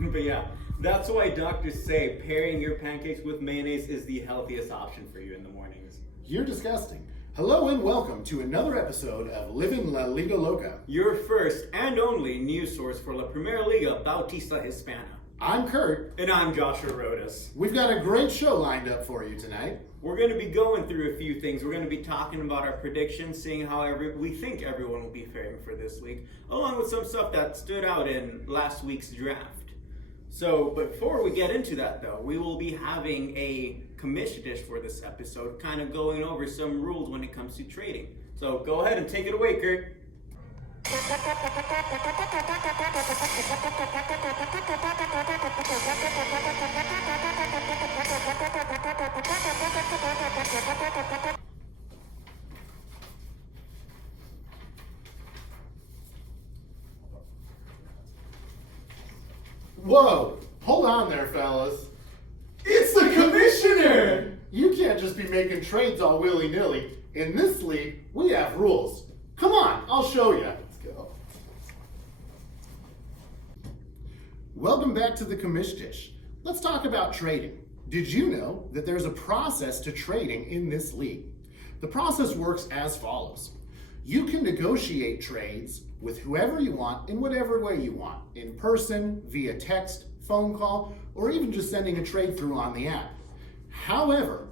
But yeah, that's why doctors say pairing your pancakes with mayonnaise is the healthiest option for you in the mornings. You're disgusting. Hello and welcome to another episode of Livin La Liga Loca. Your first and only news source for La Primera Liga Bautista Hispana. I'm Kurt. And I'm Joshua Rodas. We've got a great show lined up for you tonight. We're going to be going through a few things. We're going to be talking about our predictions, seeing how we think everyone will be faring for this league, along with some stuff that stood out in last week's draft. So, before we get into that though, we will be having a commission dish for this episode, kind of going over some rules when it comes to trading. So, go ahead and take it away, Kurt. Whoa, hold on there, fellas. It's the commissioner! You can't just be making trades all willy-nilly. In this league, we have rules. Come on, I'll show you. Let's go. Welcome back to the commish dish. Let's talk about trading. Did you know that there's a process to trading in this league? The process works as follows. You can negotiate trades with whoever you want in whatever way you want, in person, via text, phone call, or even just sending a trade through on the app. However,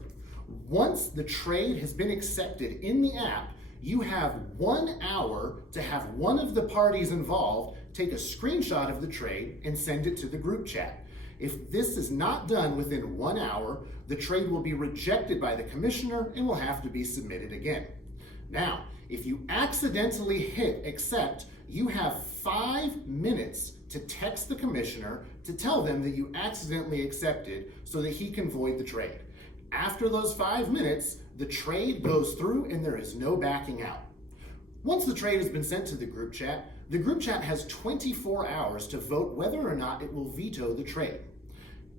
once the trade has been accepted in the app, you have 1 hour to have one of the parties involved take a screenshot of the trade and send it to the group chat. If this is not done within 1 hour, the trade will be rejected by the commissioner and will have to be submitted again. Now, if you accidentally hit accept, you have 5 minutes to text the commissioner to tell them that you accidentally accepted so that he can void the trade. After those 5 minutes, the trade goes through and there is no backing out. Once the trade has been sent to the group chat has 24 hours to vote whether or not it will veto the trade.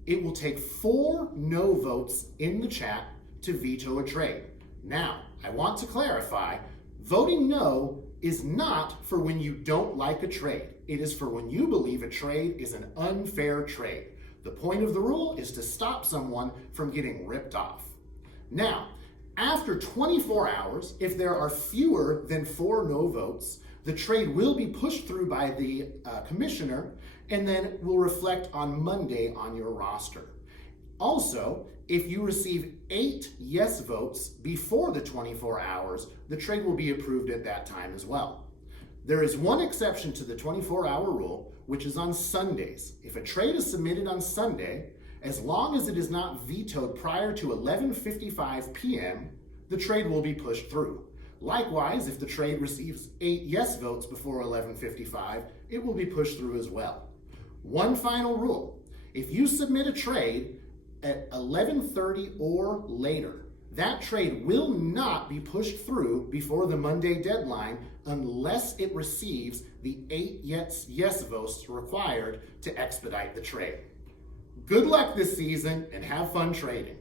It will take 4 no votes in the chat to veto a trade. Now, I want to clarify, voting no is not for when you don't like a trade. It is for when you believe a trade is an unfair trade. The point of the rule is to stop someone from getting ripped off. Now, after 24 hours, if there are fewer than 4 no votes, the trade will be pushed through by the commissioner and then will reflect on Monday on your roster. Also, if you receive 8 yes votes before the 24 hours, the trade will be approved at that time as well. There is one exception to the 24-hour rule, which is on Sundays. If a trade is submitted on Sunday, as long as it is not vetoed prior to 11:55 p.m., the trade will be pushed through. Likewise, if the trade receives 8 yes votes before 11:55, it will be pushed through as well. One final rule: if you submit a trade at 11:30 or later, that trade will not be pushed through before the Monday deadline unless it receives the 8 yes votes required to expedite the trade. Good luck this season and have fun trading.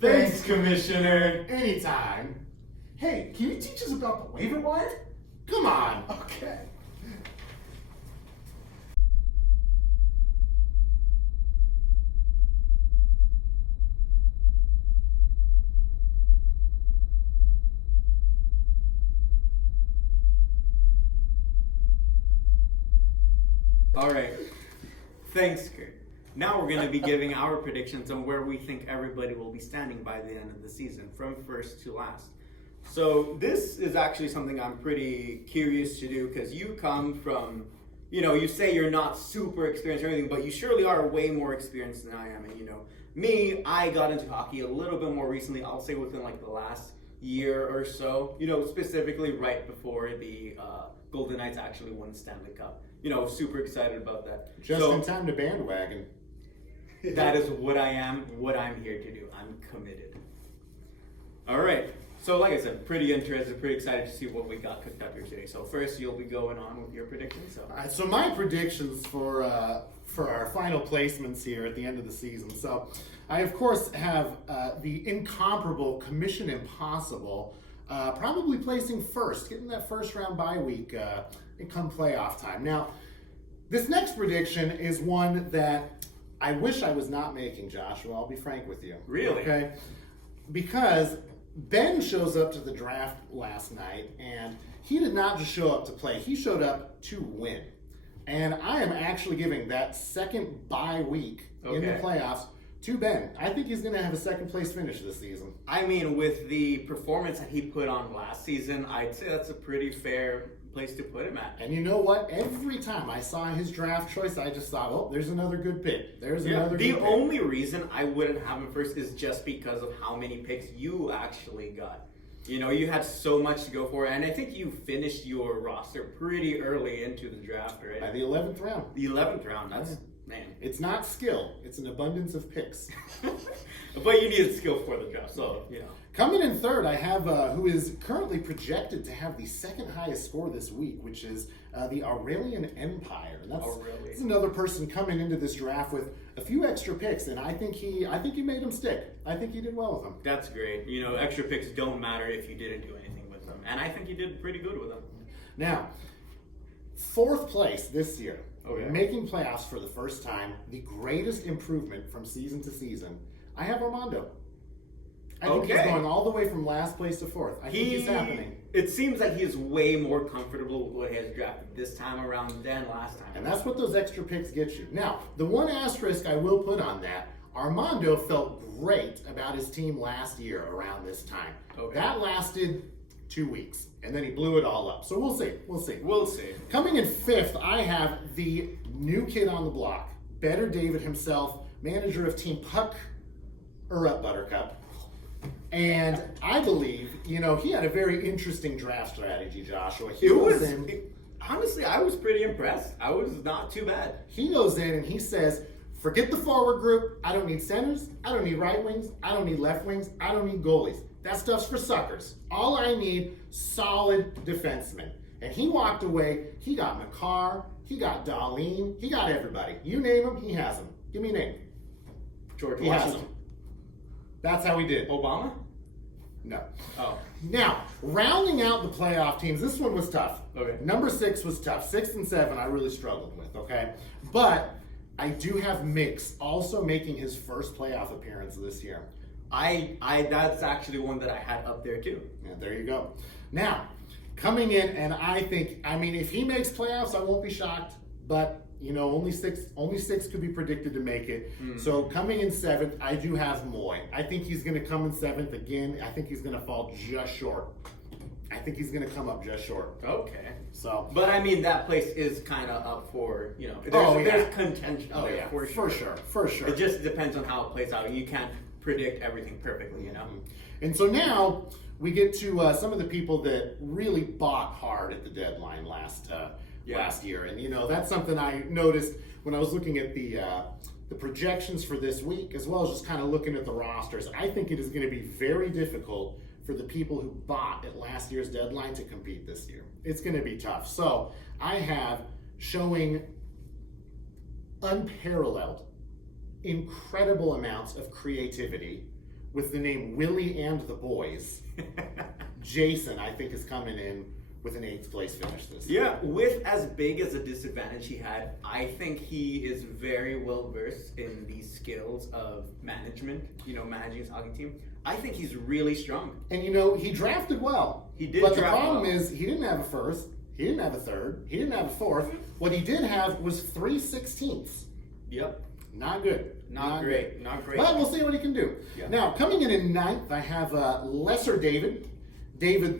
Thanks, Commissioner. Anytime. Hey, can you teach us about the waiver wire? Come on. Okay. All right. Thanks, Kurt. Now we're going to be giving our predictions on where we think everybody will be standing by the end of the season, from first to last. So this is actually something I'm pretty curious to do because you come from, you say you're not super experienced or anything, but you surely are way more experienced than I am. And me, I got into hockey a little bit more recently, I'll say within like the last year or so, specifically right before the Golden Knights actually won the Stanley Cup. Super excited about that. Just in time to bandwagon. That is what I'm here to do. I'm committed. All right. So like I said, pretty interested, pretty excited to see what we got cooked up here today. So first, you'll be going on with your predictions. All right, so my predictions for our final placements here at the end of the season. So I, of course, have the incomparable Commission Impossible probably placing first, getting that first round bye week come playoff time. Now, This next prediction is one that I wish I was not making, Joshua. I'll be frank with you. Really? Okay. Because Ben shows up to the draft last night, and he did not just show up to play. He showed up to win. And I am actually giving that second bye week in the playoffs to Ben. I think he's going to have a second place finish this season. I mean, with the performance that he put on last season, I'd say that's a pretty fair place to put him at. And you know what? Every time I saw his draft choice, I just thought, oh, there's another good pick. There's another good pick. The only reason I wouldn't have him first is just because of how many picks you actually got. You know, you had so much to go for, and I think you finished your roster pretty early into the draft, right? By the 11th round. The 11th round, that's, man. It's not skill, it's an abundance of picks. But you needed skill for the draft, so, you know. Coming in third, I have who is currently projected to have the second highest score this week, which is the Aurelian Empire. And that's another person coming into this draft with a few extra picks, and I think he made them stick. I think he did well with them. That's great. You know, extra picks don't matter if you didn't do anything with them, and I think you did pretty good with them. Now, fourth place this year, making playoffs for the first time, the greatest improvement from season to season. I have Armando. I think he's going all the way from last place to fourth. I think he's happening. It seems like he is way more comfortable with what he has drafted this time around than last time. And that's what those extra picks get you. Now, the one asterisk I will put on that, Armando felt great about his team last year around this time. That lasted 2 weeks, and then he blew it all up. So we'll see. We'll see. Coming in fifth, I have the new kid on the block, Better David himself, manager of Team Puck, Buttercup. And I believe, you know, he had a very interesting draft strategy, Joshua. Honestly, I was pretty impressed. I was not too bad. He goes in and he says, forget the forward group. I don't need centers. I don't need right wings. I don't need left wings. I don't need goalies. That stuff's for suckers. All I need, solid defensemen. And he walked away. He got McCarr. He got Darlene. He got everybody. You name him, he has them. Give me a name. George Washington. Has them. That's how he did. Obama? No. Oh. Now, rounding out the playoff teams, this one was tough. Okay. Number 6 was tough. 6 and 7 I really struggled with, okay? But I do have Mix also making his first playoff appearance this year. That's actually one that I had up there too. Yeah, there you go. Now, coming in, and I think, I mean, if he makes playoffs, I won't be shocked, but you know, only six could be predicted to make it. So coming in 7th, I do have Moy. I think he's going to come in 7th again. I think he's going to fall just short. I think he's going to come up just short. Okay. So, but I mean, that place is kind of up for, you know, there's contention there for sure. It just depends on how it plays out. You can't predict everything perfectly, you know. And so now we get to some of the people that really bought hard at the deadline last year. And, you know, that's something I noticed when I was looking at the projections for this week, as well as just kind of looking at the rosters. I think it is going to be very difficult for the people who bought at last year's deadline to compete this year. It's going to be tough. So I have showing unparalleled, incredible amounts of creativity with the name Willie and the Boys. Jason, I think, is coming in with an 8th place finish this year. Yeah, with as big as a disadvantage he had, I think he is very well versed in the skills of management, you know, managing his hockey team. I think he's really strong. And, you know, he drafted well. He did But draft the problem well. is he didn't have a 1st, he didn't have a 3rd, he didn't have a 4th. What he did have was 3/16. Yep. Not good. Not great. But we'll see what he can do. Yeah. Now, coming in 9th, I have lesser David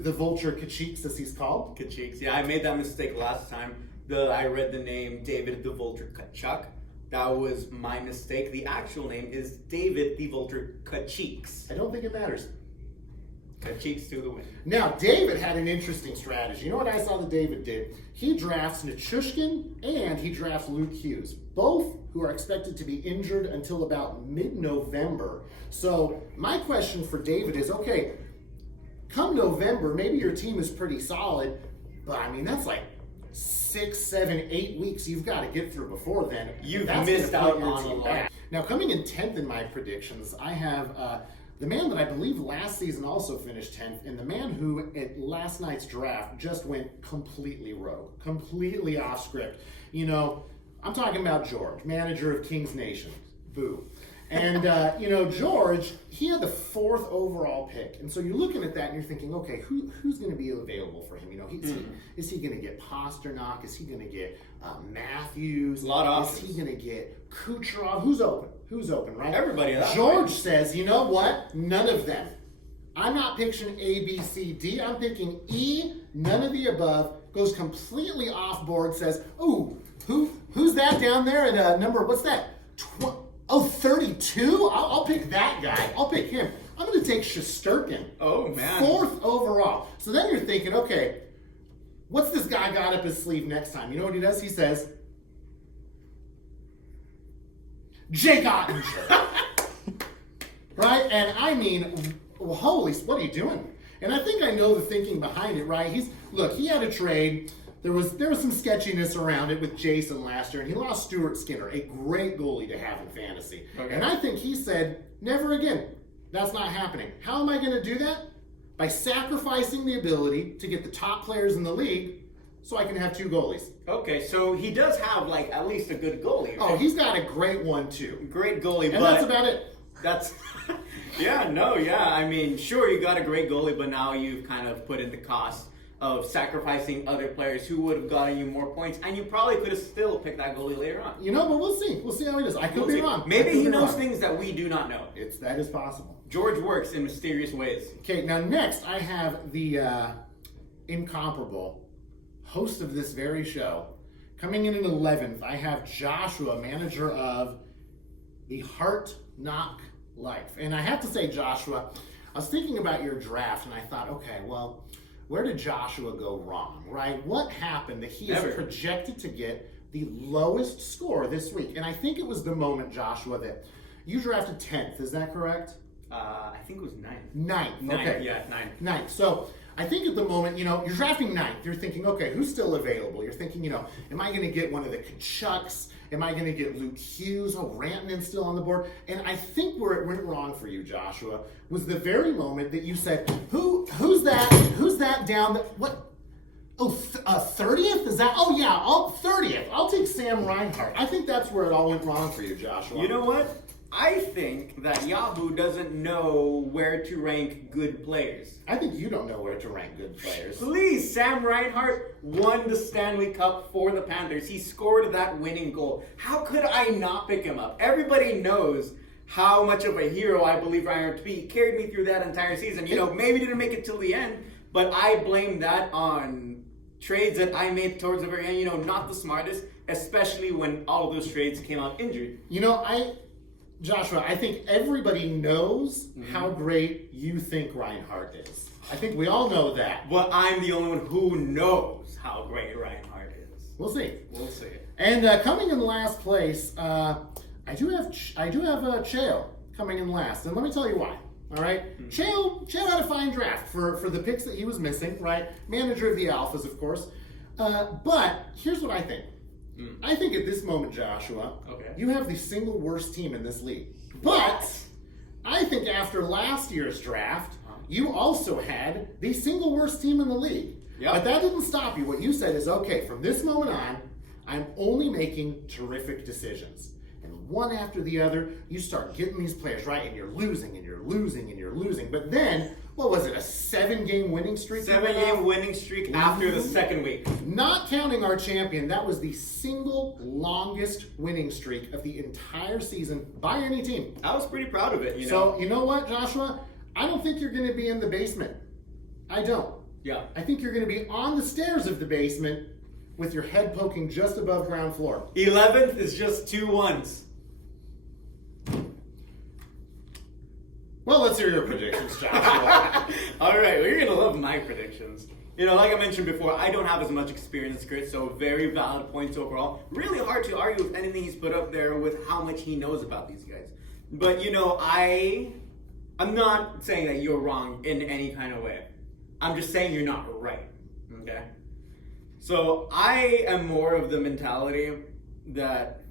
the Vulture Kacheeks, as he's called. Kacheeks. Yeah, I made that mistake last time. I read the name David the Vulture Kachuk. That was my mistake. The actual name is David the Vulture Kacheeks. I don't think it matters. Kacheeks to the win. Now, David had an interesting strategy. You know what I saw that David did? He drafts Nichushkin and he drafts Luke Hughes, both who are expected to be injured until about mid-November. So my question for David is, okay, come November, maybe your team is pretty solid, but I mean, that's like 6, 7, 8 weeks you've got to get through before then. You've missed out on a lot. Now, coming in 10th in my predictions, I have the man that I believe last season also finished 10th, and the man who at last night's draft just went completely rogue, completely off script. You know, I'm talking about George, manager of Kings Nation. Boo. And, George, he had the 4th overall pick. And so you're looking at that and you're thinking, okay, who's going to be available for him? Is he going to get Pasternak? Is he going to get Matthews? A lot of options. Is he going to get Kucherov? Who's open, right? Everybody. George says, you know what? None of them. I'm not picking A, B, C, D. I'm picking E, none of the above. Goes completely off board, says, oh, who's that down there at number, what's that? 32? I'll pick that guy. I'll pick him. I'm going to take Shesterkin. Oh, man. 4th overall. So then you're thinking, okay, what's this guy got up his sleeve next time? You know what he does? He says, Jake Ottinger. Right? And I mean, holy, what are you doing? And I think I know the thinking behind it, right? He had a trade. There was some sketchiness around it with Jason last year, and he lost Stuart Skinner, a great goalie to have in fantasy. Okay. And I think he said, never again. That's not happening. How am I going to do that? By sacrificing the ability to get the top players in the league so I can have 2 goalies. Okay, so he does have, at least a good goalie. Right? Oh, he's got a great one, too. Great goalie, and but... that's about it. That's... I mean, sure, you got a great goalie, but now you've kind of put in the cost of sacrificing other players who would have gotten you more points, and you probably could have still picked that goalie later on. But we'll see. We'll see how he does. I could be wrong. Maybe he knows things that we do not know. That is possible. George works in mysterious ways. Okay, now next I have the incomparable host of this very show. Coming in at 11th, I have Joshua, manager of the Heart Knock Life. And I have to say, Joshua, I was thinking about your draft, and I thought, okay, well, where did Joshua go wrong, right? What happened that he is projected to get the lowest score this week? And I think it was the moment, Joshua, that you drafted 10th. Is that correct? I think it was 9th. 9th, okay. Yeah, 9th. So I think at the moment, you're drafting 9th. You're thinking, okay, who's still available? You're thinking, am I going to get one of the Kachucks? Am I going to get Luke Hughes? Oh, Rantanen's still on the board. And I think where it went wrong for you, Joshua, was the very moment that you said, who's that down? What? Oh, 30th? Is that? Oh, yeah, 30th. I'll take Sam Reinhart. I think that's where it all went wrong for you, Joshua. You know what? I think that Yahoo doesn't know where to rank good players. I think you don't know where to rank good players. Please, Sam Reinhart won the Stanley Cup for the Panthers. He scored that winning goal. How could I not pick him up? Everybody knows how much of a hero I believe Reinhart to be. He carried me through that entire season. Maybe didn't make it till the end, but I blame that on trades that I made towards the very end. Not the smartest, especially when all of those trades came out injured. Joshua, I think everybody knows how great you think Reinhart is. I think we all know that. But I'm the only one who knows how great Reinhart is. We'll see. And coming in last place, I do have Cheo coming in last, and let me tell you why. All right, Cheo had a fine draft for the picks that he was missing. Right, manager of the Alphas, of course. But here's what I think. I think at this moment, Joshua, you have the single worst team in this league. But I think after last year's draft, you also had the single worst team in the league. Yep. But that didn't stop you. What you said is, okay, from this moment on, I'm only making terrific decisions. And one after the other, you start getting these players right, and you're losing, and you're losing, and you're losing. But then, what was it, a 7-game winning streak? 7-game winning streak after the second week. Not counting our champion, that was the single longest winning streak of the entire season by any team. I was pretty proud of it, So, you know what, Joshua? I don't think you're going to be in the basement. I don't. Yeah. I think you're going to be on the stairs of the basement with your head poking just above ground floor. 11th is just 2 1s. Well, let's hear your predictions, Joshua. All right, well, you're going to love my predictions. Like I mentioned before, I don't have as much experience as Chris, so very valid points overall. Really hard to argue with anything he's put up there with how much he knows about these guys. But, I'm not saying that you're wrong in any kind of way. I'm just saying you're not right, okay? So I am more of the mentality that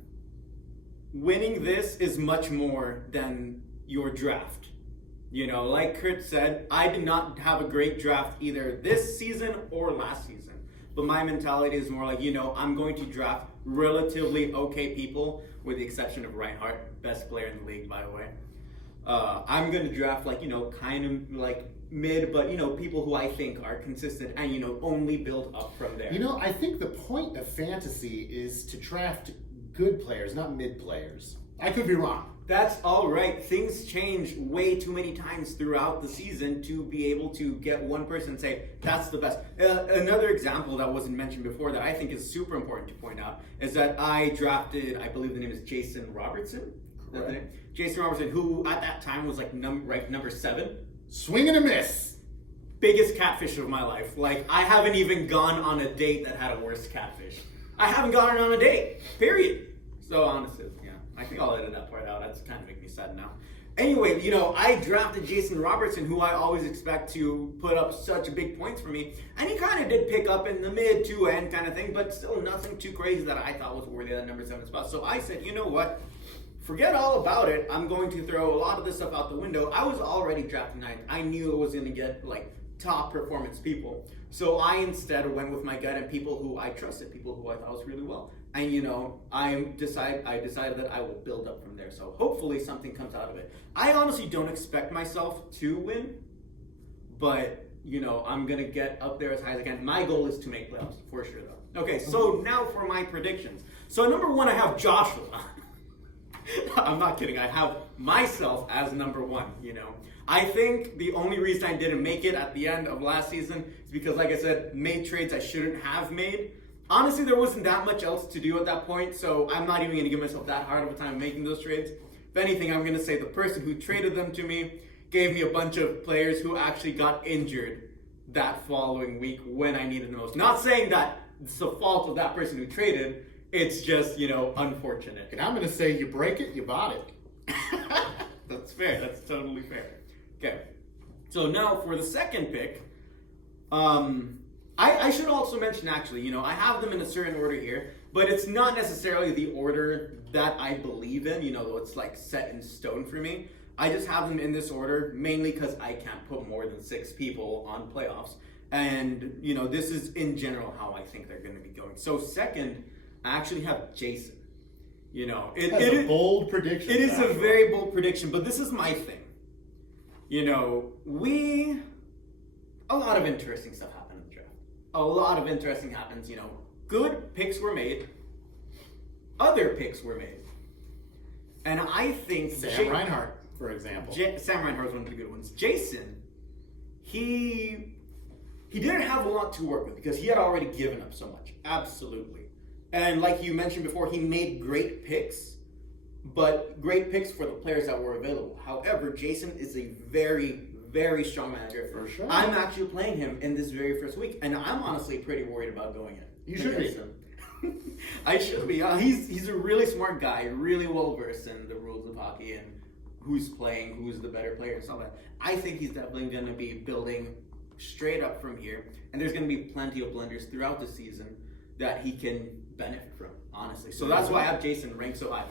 winning this is much more than your draft. Like Kurt said, I did not have a great draft either this season or last season. But my mentality is more like, I'm going to draft relatively okay people, with the exception of Reinhardt, best player in the league, by the way. I'm going to draft, kind of like mid, but, people who I think are consistent and, only build up from there. I think the point of fantasy is to draft good players, not mid players. I could be wrong. That's all right. Things change way too many times throughout the season to be able to get one person and say, that's the best. Another example that wasn't mentioned before that I think is super important to point out is that I drafted, I believe the name is Jason Robertson. That's the name? Jason Robertson, who at that time was number 7. Swing and a miss. Biggest catfish of my life. I haven't even gone on a date that had a worse catfish. I haven't gone on a date, period. So honestly, yeah, I think I'll edit that part out. That's kind of making me sad now. Anyway, I drafted Jason Robertson, who I always expect to put up such big points for me. And he kind of did pick up in the mid to end kind of thing, but still nothing too crazy that I thought was worthy of that number 7 spot. So I said, you know what? Forget all about it. I'm going to throw a lot of this stuff out the window. I was already drafting 9th. I knew it was going to get top performance people. So I instead went with my gut and people who I trusted, people who I thought was really well. And I decided that I will build up from there. So hopefully something comes out of it. I honestly don't expect myself to win, but I'm gonna get up there as high as I can. My goal is to make playoffs for sure, though. Okay, so now for my predictions. So number 1, I have Joshua. I'm not kidding. I have myself as number 1. I think the only reason I didn't make it at the end of last season is because, like I said, made trades I shouldn't have made. Honestly, there wasn't that much else to do at that point, so I'm not even going to give myself that hard of a time making those trades. If anything, I'm going to say the person who traded them to me gave me a bunch of players who actually got injured that following week when I needed the most. Not saying that it's the fault of that person who traded, it's just, unfortunate. And I'm going to say you break it, you bought it. That's fair. That's totally fair. Okay. So now for the second pick, I should also mention, actually, I have them in a certain order here, but it's not necessarily the order that I believe in, it's set in stone for me. I just have them in this order mainly because I can't put more than 6 people on playoffs. And, this is in general how I think they're going to be going. So second, I actually have Jason. That's a bold prediction. It is a very bold prediction, but this is my thing. A lot of interesting stuff happened in the draft. A lot of interesting happens, Good picks were made. Other picks were made. And I think Sam Reinhardt, for example. Sam Reinhardt was one of the good ones. Jason, he didn't have a lot to work with because he had already given up so much. Absolutely. And like you mentioned before, he made great picks, but great picks for the players that were available. However, Jason is a very, very strong manager. For sure. I'm actually playing him in this very first week, and I'm honestly pretty worried about going in. You should be. I should be. He's a really smart guy, really well versed in the rules of hockey and who's playing, who's the better player, and stuff like that. I think he's definitely going to be building straight up from here, and there's going to be plenty of blunders throughout the season that he can benefit from, honestly. So that's why I have Jason ranked so high.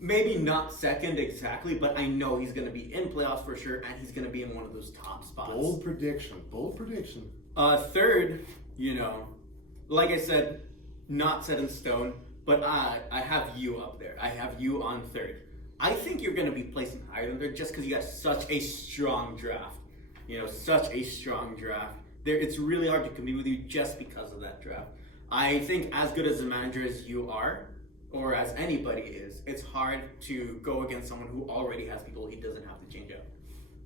Maybe not second exactly, but I know he's going to be in playoffs for sure, and he's going to be in one of those top spots. Bold prediction. Third, like I said, not set in stone, but I have you up there. I have you on third. I think you're going to be placing higher than third just because you got such a strong draft. Such a strong draft. It's really hard to compete with you just because of that draft. I think as good as a manager as you are, or as anybody is, it's hard to go against someone who already has people he doesn't have to change up.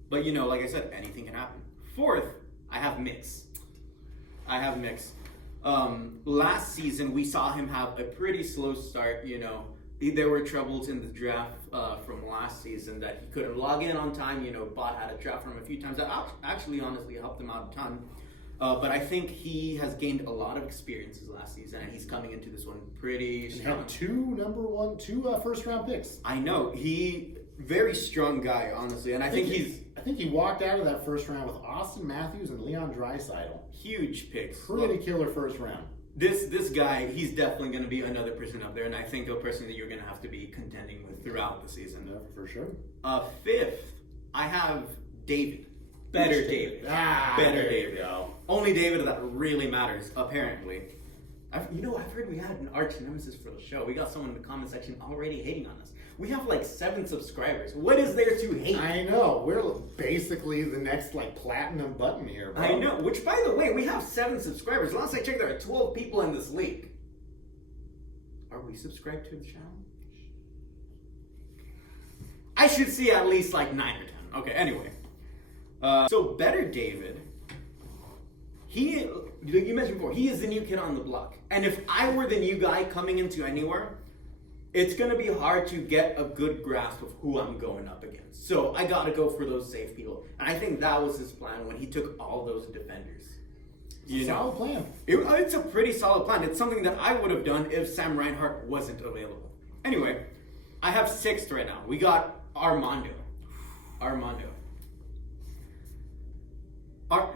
But like I said, anything can happen. Fourth, I have Mix. Last season, we saw him have a pretty slow start, There were troubles in the draft from last season that he couldn't log in on time. Bot had a draft from him a few times. That actually, honestly, helped him out a ton. But I think he has gained a lot of experiences last season, and he's coming into this one pretty strong. Had two first round picks. I know. Very strong guy, honestly. And I think he walked out of that first round with Austin Matthews and Leon Draisaitl. Huge picks. Pretty killer first round. This guy, he's definitely going to be another person up there, and I think a person that you're going to have to be contending with throughout the season. Yeah, for sure. Fifth, I have David. Better David. Better David. Only David that really matters, apparently. I've heard we had an arch nemesis for the show. We got someone in the comment section already hating on us. We have like 7 subscribers. What is there to hate? I know. We're basically the next like platinum button here, bro. I know. Which, by the way, we have 7 subscribers. Last I checked, there are 12 people in this league. Are we subscribed to the channel? I should see at least like 9 or 10. Okay, anyway. So Better David, you mentioned before, he is the new kid on the block. And if I were the new guy coming into anywhere, it's going to be hard to get a good grasp of who I'm going up against. So I got to go for those safe people. And I think that was his plan when he took all those defenders. Solid plan. It's a pretty solid plan. It's something that I would have done if Sam Reinhart wasn't available. Anyway, I have 6th right now. We got Armando.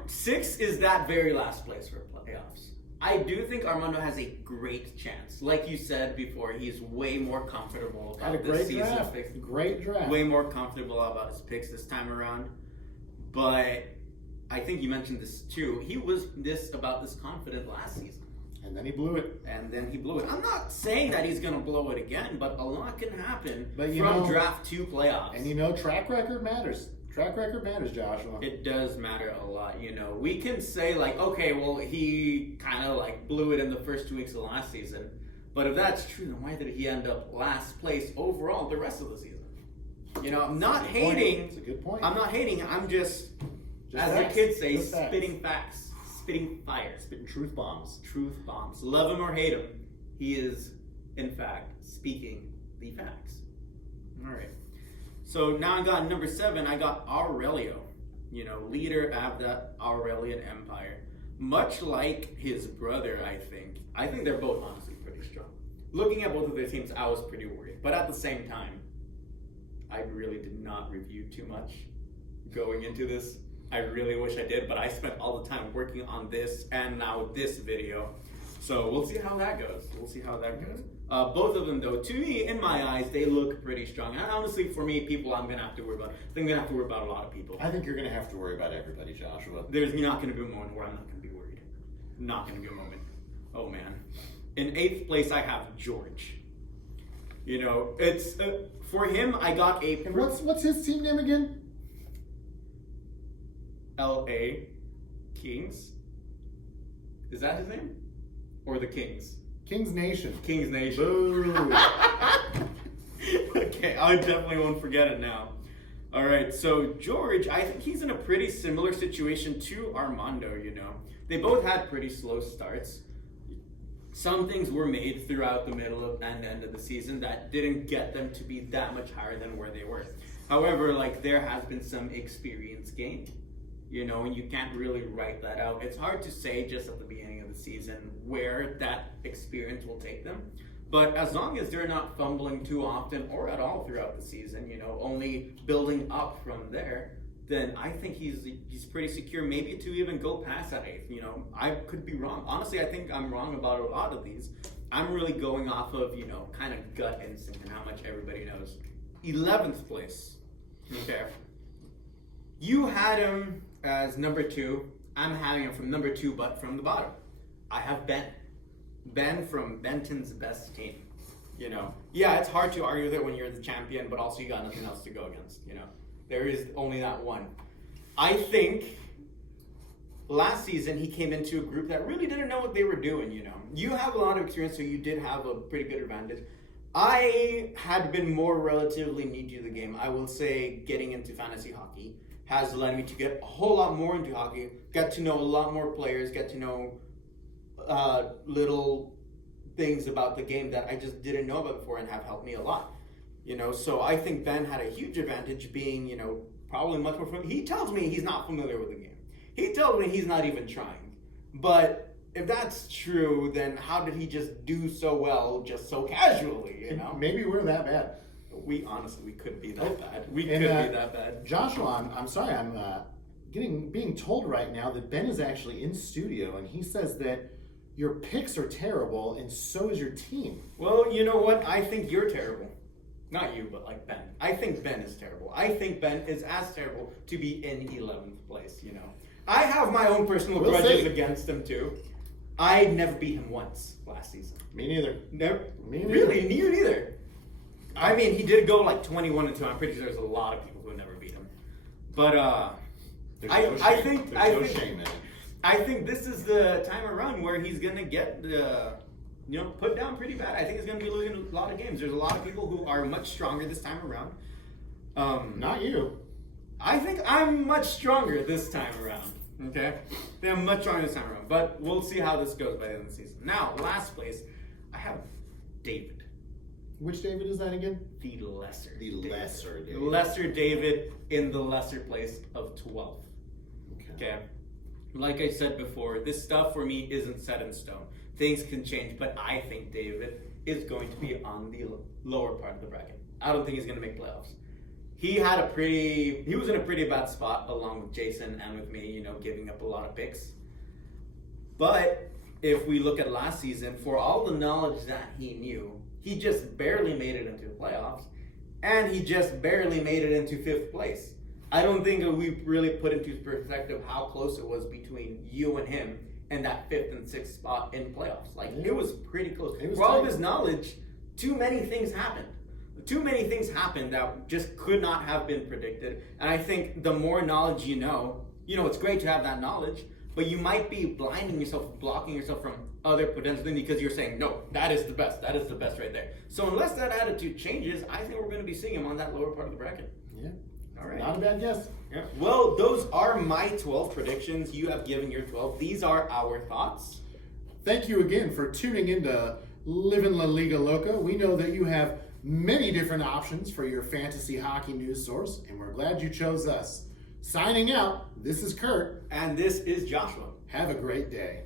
6 is that very last place for playoffs. I do think Armando has a great chance. Like you said before, he's way more comfortable about this season. Great draft. Way more comfortable about his picks this time around. But I think you mentioned this too. He was about this confident last season. And then he blew it. I'm not saying that he's going to blow it again, but a lot can happen from draft to playoffs. And track record matters. Track record matters, Joshua. It does matter a lot, We can say like, okay, well, he kind of like blew it in the first 2 weeks of last season. But if that's true, then why did he end up last place overall the rest of the season? I'm not hating. It's a good point. I'm not hating. I'm just as facts. the kids say, Just spitting facts, spitting fire, spitting truth bombs. Truth bombs. Love him or hate him, he is, in fact, speaking the facts. All right. So now I got number 7. I got Aurelio, leader of the Aurelian Empire. Much like his brother, I think. I think they're both honestly pretty strong. Looking at both of their teams, I was pretty worried. But at the same time, I really did not review too much going into this. I really wish I did, but I spent all the time working on this and now this video. So we'll see how that goes. Both of them, though, to me, in my eyes, they look pretty strong. And honestly, for me, people I'm going to have to worry about. I think I'm going to have to worry about a lot of people. I think you're going to have to worry about everybody, Joshua. There's not going to be a moment where I'm not going to be worried. Not going to be a moment. Oh, man. In 8th place, I have George. It's... for him, I got a... And what's his team name again? LA Kings. Is that his name? Or the Kings? Kings Nation. Kings Nation. Boo. Okay, I definitely won't forget it now. All right, so George, I think he's in a pretty similar situation to Armando, They both had pretty slow starts. Some things were made throughout the middle and end of the season that didn't get them to be that much higher than where they were. However, there has been some experience gained, and you can't really write that out. It's hard to say just at the beginning of the season where that experience will take them. But as long as they're not fumbling too often or at all throughout the season, only building up from there, then I think he's pretty secure, maybe to even go past that 8th. I could be wrong. Honestly, I think I'm wrong about a lot of these. I'm really going off of, kind of gut instinct and how much everybody knows. 11th place. Okay. You had him as number 2. I'm having him from number 2, but from the bottom. I have Ben. Ben from Benton's best team. Yeah, it's hard to argue that when you're the champion, but also you got nothing else to go against, There is only that one. I think last season he came into a group that really didn't know what they were doing, You have a lot of experience, so you did have a pretty good advantage. I had been more relatively new to the game. I will say getting into fantasy hockey has led me to get a whole lot more into hockey, get to know a lot more players, get to know little things about the game that I just didn't know about before and have helped me a lot. So I think Ben had a huge advantage being, probably much more familiar. He tells me he's not familiar with the game. He tells me he's not even trying. But if that's true, then how did he just do so well, just so casually, Maybe we're that bad. We could be that bad. We could be that bad. Joshua, I'm sorry, I'm being told right now that Ben is actually in studio, and he says that your picks are terrible, and so is your team. Well, you know what? I think you're terrible. Not you, but Ben. I think Ben is terrible. I think Ben is as terrible to be in 11th place, I have my own personal grudges against him too. I never beat him once last season. Me neither. Never. Me neither. Really? You neither. I mean, he did go like 21-2. I'm pretty sure there's a lot of people who would never beat him. But I think I think this is the time around where he's gonna get put down pretty bad. I think he's gonna be losing a lot of games. There's a lot of people who are much stronger this time around. Not you. I think I'm much stronger this time around. Okay, I think I'm much stronger this time around. But we'll see how this goes by the end of the season. Now, last place, I have David. Which David is that again? The lesser. The David. lesser David. The lesser David in the lesser place of 12. Okay. Like I said before, this stuff for me isn't set in stone. Things can change, but I think David is going to be on the lower part of the bracket. I don't think he's going to make playoffs. He was in a pretty bad spot along with Jason and with me, giving up a lot of picks. But if we look at last season, for all the knowledge that he knew, he just barely made it into the playoffs, and he just barely made it into 5th place. I don't think we really put into perspective how close it was between you and him and that 5th and 6th spot in playoffs. It was pretty close. For all of his knowledge, too many things happened. Too many things happened that just could not have been predicted. And I think the more knowledge you know, it's great to have that knowledge, but you might be blinding yourself, blocking yourself from other potential things because you're saying, no, that is the best. That is the best right there. So unless that attitude changes, I think we're going to be seeing him on that lower part of the bracket. Yeah. All right. Not a bad guess. Yeah. Well, those are my 12 predictions. You have given your 12. These are our thoughts. Thank you again for tuning into Livin La Liga Loca. We know that you have many different options for your fantasy hockey news source, and we're glad you chose us. Signing out, this is Kurt. And this is Joshua. Have a great day.